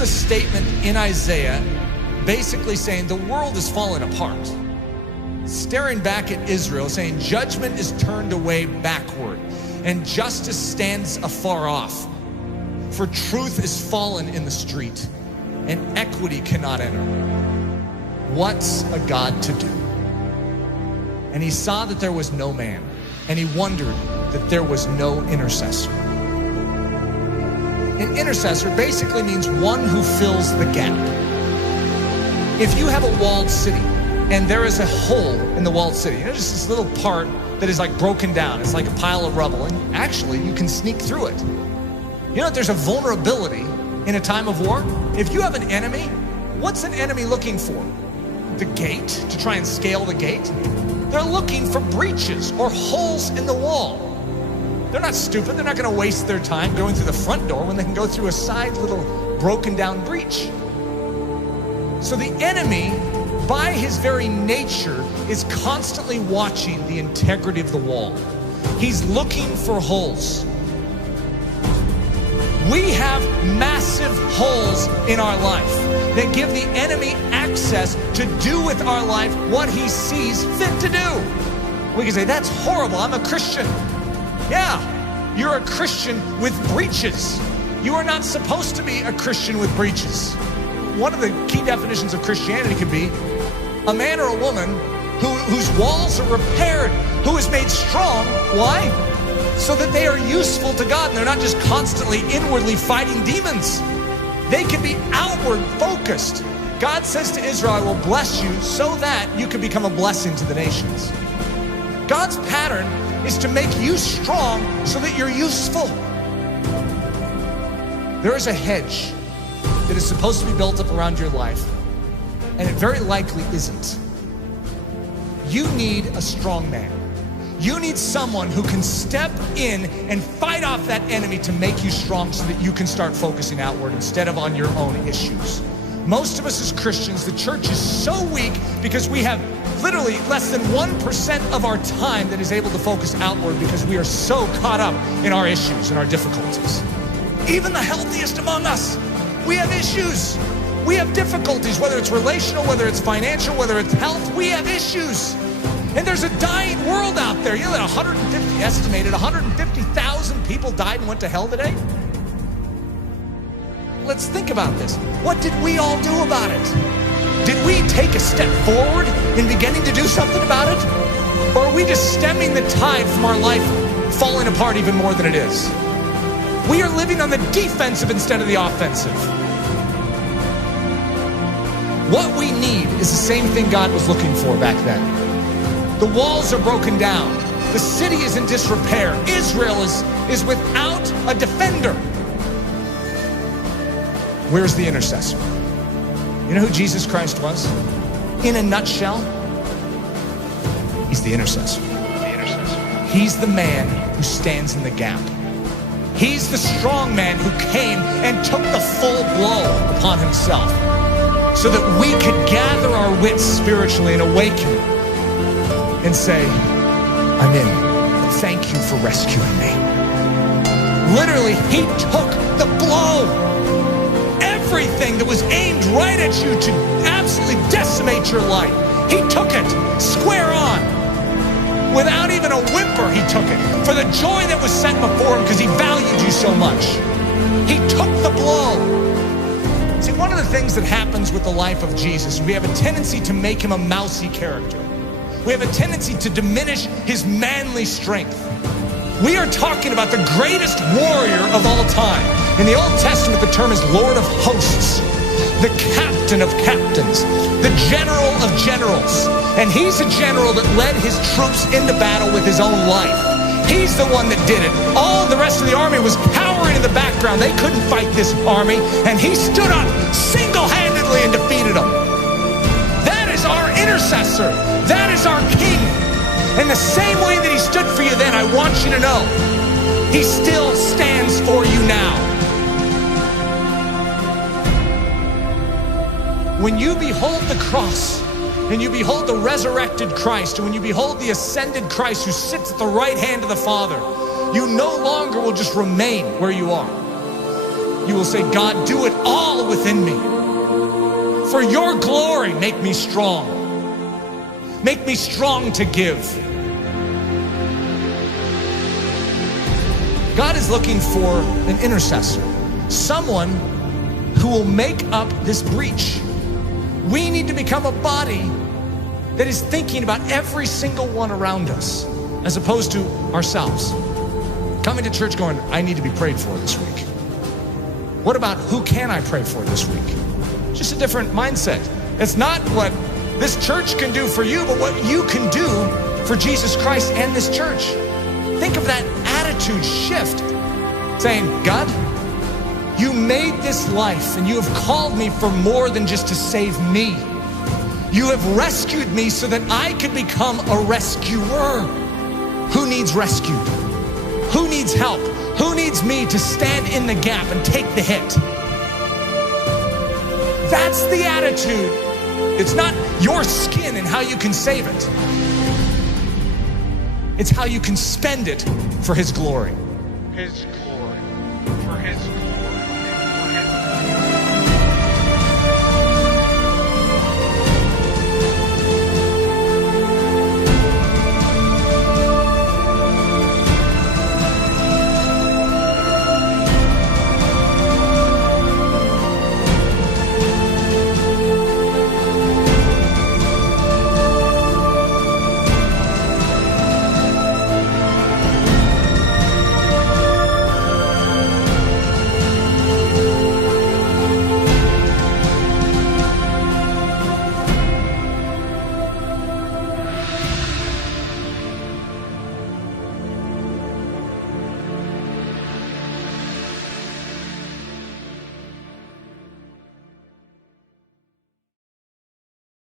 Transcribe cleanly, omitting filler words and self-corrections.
is a statement in Isaiah basically saying the world is falling apart. Staring back at Israel, saying judgment is turned away backward and justice stands afar off. For truth is fallen in the street and equity cannot enter. What's a God to do? And he saw that there was no man, and he wondered that there was no intercessor. An intercessor basically means one who fills the gap. If you have a walled city and there is a hole in the walled city, just this little part that is like broken down, it's like a pile of rubble, and actually you can sneak through it. There's a vulnerability in a time of war. If you have an enemy, what's an enemy looking for? The gate, to try and scale the gate? They're looking for breaches or holes in the wall. They're not stupid. They're not going to waste their time going through the front door when they can go through a side little broken down breach. So the enemy, by his very nature, is constantly watching the integrity of the wall. He's looking for holes. We have massive holes in our life that give the enemy access to do with our life what he sees fit to do. We can say, that's horrible, I'm a Christian. Yeah, you're a Christian with breaches. You are not supposed to be a Christian with breaches. One of the key definitions of Christianity could be a man or a woman whose walls are repaired, who is made strong. Why? So that they are useful to God and they're not just constantly inwardly fighting demons. They can be outward focused. God says to Israel, I will bless you so that you can become a blessing to the nations. God's pattern is to make you strong so that you're useful. There is a hedge that is supposed to be built up around your life, and it very likely isn't. You need a strong man. You need someone who can step in and fight off that enemy to make you strong so that you can start focusing outward instead of on your own issues. Most of us as Christians, the church is so weak because we have literally less than 1% of our time that is able to focus outward because we are so caught up in our issues and our difficulties. Even the healthiest among us, we have issues. We have difficulties, whether it's relational, whether it's financial, whether it's health, we have issues. And there's a dying world out there. That estimated 150,000 people died and went to hell today? Let's think about this. What did we all do about it? Did we take a step forward in beginning to do something about it? Or are we just stemming the tide from our life falling apart even more than it is? We are living on the defensive instead of the offensive. What we need is the same thing God was looking for back then. The walls are broken down. The city is in disrepair. Israel is without a defender. Where's the intercessor? You know who Jesus Christ was? In a nutshell, he's the intercessor. He's the man who stands in the gap. He's the strong man who came and took the full blow upon himself so that we could gather our wits spiritually and awaken and say, I'm in. Thank you for rescuing me. Literally, he took the blow. Everything that was aimed right at you to absolutely decimate your life, he took it square on. Without even a whimper, he took it for the joy that was set before him because he valued you so much. He took the blow. See, one of the things that happens with the life of Jesus, we have a tendency to make him a mousy character. We have a tendency to diminish his manly strength. We are talking about the greatest warrior of all time. In the Old Testament, the term is Lord of Hosts, the captain of captains, the general of generals. And he's a general that led his troops into battle with his own life. He's the one that did it. All the rest of the army was cowering in the background. They couldn't fight this army. And he stood up single-handedly and defeated them. That is our intercessor. That is our king. And the same way that he stood for you then, I want you to know, he still stands for you now. When you behold the cross, and you behold the resurrected Christ, and when you behold the ascended Christ who sits at the right hand of the Father, you no longer will just remain where you are. you will say, God, do it all within me. For your glory, make me strong. Make me strong to give. God is looking for an intercessor, someone who will make up this breach. We need to become a body that is thinking about every single one around us as opposed to ourselves. Coming to church going, I need to be prayed for this week. What about who can I pray for this week? Just a different mindset. It's not what this church can do for you, but what you can do for Jesus Christ and this church. Think of that attitude shift, saying, God, you made this life and you have called me for more than just to save me. You have rescued me so that I could become a rescuer. Who needs rescued? Who needs help? Who needs me to stand in the gap and take the hit? That's the attitude. It's not your skin and how you can save it. It's how you can spend it for His glory. His glory. For His glory.